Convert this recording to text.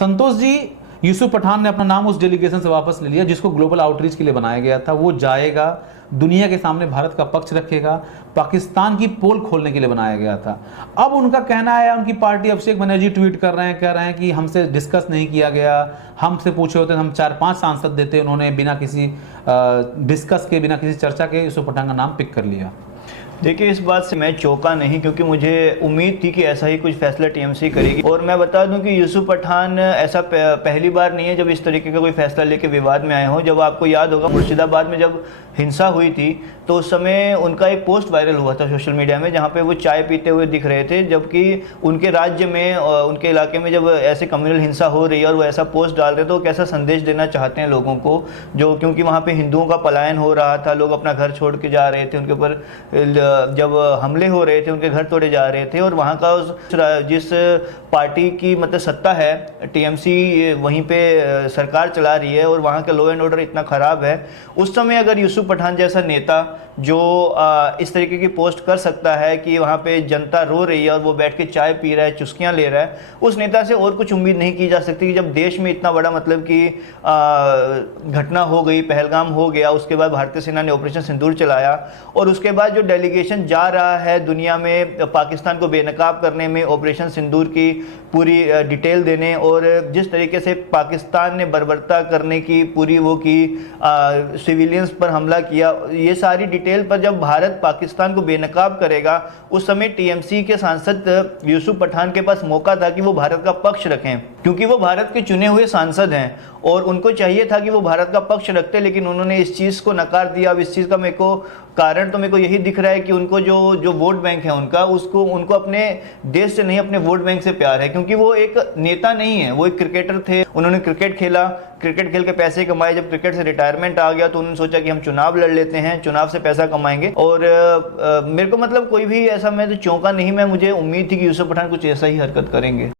संतोष जी, यूसुफ पठान ने अपना नाम उस डेलीगेशन से वापस ले लिया जिसको ग्लोबल आउटरीच के लिए बनाया गया था। वो जाएगा, दुनिया के सामने भारत का पक्ष रखेगा, पाकिस्तान की पोल खोलने के लिए बनाया गया था। अब उनका कहना है, उनकी पार्टी अभिषेक बनर्जी ट्वीट कर रहे हैं, कह रहे हैं कि हमसे डिस्कस नहीं किया गया, हमसे पूछे होते हम 4-5 सांसद देते, उन्होंने बिना किसी डिस्कस के, बिना किसी चर्चा के यूसुफ पठान का नाम पिक कर लिया। देखिए, इस बात से मैं चौंका नहीं, क्योंकि मुझे उम्मीद थी कि ऐसा ही कुछ फैसला टीएमसी करेगी। और मैं बता दूं कि यूसुफ पठान ऐसा पहली बार नहीं है जब इस तरीके का कोई फैसला लेके विवाद में आए हों। जब आपको याद होगा, मुर्शिदाबाद में जब हिंसा हुई थी तो उस समय उनका एक पोस्ट वायरल हुआ था सोशल मीडिया में, जहाँ पे वो चाय पीते हुए दिख रहे थे, जबकि उनके राज्य में, उनके इलाके में जब ऐसे कम्युनल हिंसा हो रही है और वो ऐसा पोस्ट डाल रहे, तो वो कैसा संदेश देना चाहते हैं लोगों को, जो क्योंकि वहाँ पे हिंदुओं का पलायन हो रहा था, लोग अपना घर छोड़ के जा रहे थे, उनके ऊपर जब हमले हो रहे थे, उनके घर तोड़े जा रहे थे, और वहाँ का जिस पार्टी की मतलब सत्ता है, टीएमसी वहीं पे सरकार चला रही है और वहाँ का लॉ एंड ऑर्डर इतना ख़राब है, उस समय अगर यूसुफ पठान जैसा नेता जो इस तरीके की पोस्ट कर सकता है कि वहाँ पे जनता रो रही है और वो बैठ के चाय पी रहा है, चुस्कियाँ ले रहा है, उस नेता से और कुछ उम्मीद नहीं की जा सकती कि जब देश में इतना बड़ा मतलब कि घटना हो गई, पहलगाम हो गया, उसके बाद भारतीय सेना ने ऑपरेशन सिंदूर चलाया, और उसके बाद जो डेलीगेशन जा रहा है दुनिया में पाकिस्तान को बेनकाब करने में, ऑपरेशन सिंदूर की पूरी डिटेल देने, और जिस तरीके से पाकिस्तान ने बर्बरता करने की पूरी वो की, सिविलियंस पर हमला किया, ये सारी डिटेल पर जब भारत पाकिस्तान को बेनकाब करेगा, उस समय टीएमसी के सांसद यूसुफ पठान के पास मौका था कि वो भारत का पक्ष रखें, क्योंकि वो भारत के चुने हुए सांसद हैं और उनको चाहिए था कि वो भारत का पक्ष रखते, लेकिन उन्होंने इस चीज़ को नकार दिया। अब इस चीज़ का मेरे को कारण तो मेरे को यही दिख रहा है कि उनको जो वोट बैंक है उनका, उनको अपने देश से नहीं, अपने वोट बैंक से प्यार है, क्योंकि वो एक नेता नहीं है, वो एक क्रिकेटर थे, उन्होंने क्रिकेट खेला, क्रिकेट खेल के पैसे कमाए, जब क्रिकेट से रिटायरमेंट आ गया तो उन्होंने सोचा कि हम चुनाव लड़ लेते हैं, चुनाव से पैसा कमाएंगे। और मेरे को मतलब कोई भी ऐसा, मैं तो चौंका नहीं, मुझे उम्मीद थी कि यूसुफ पठान कुछ ऐसा ही हरकत करेंगे।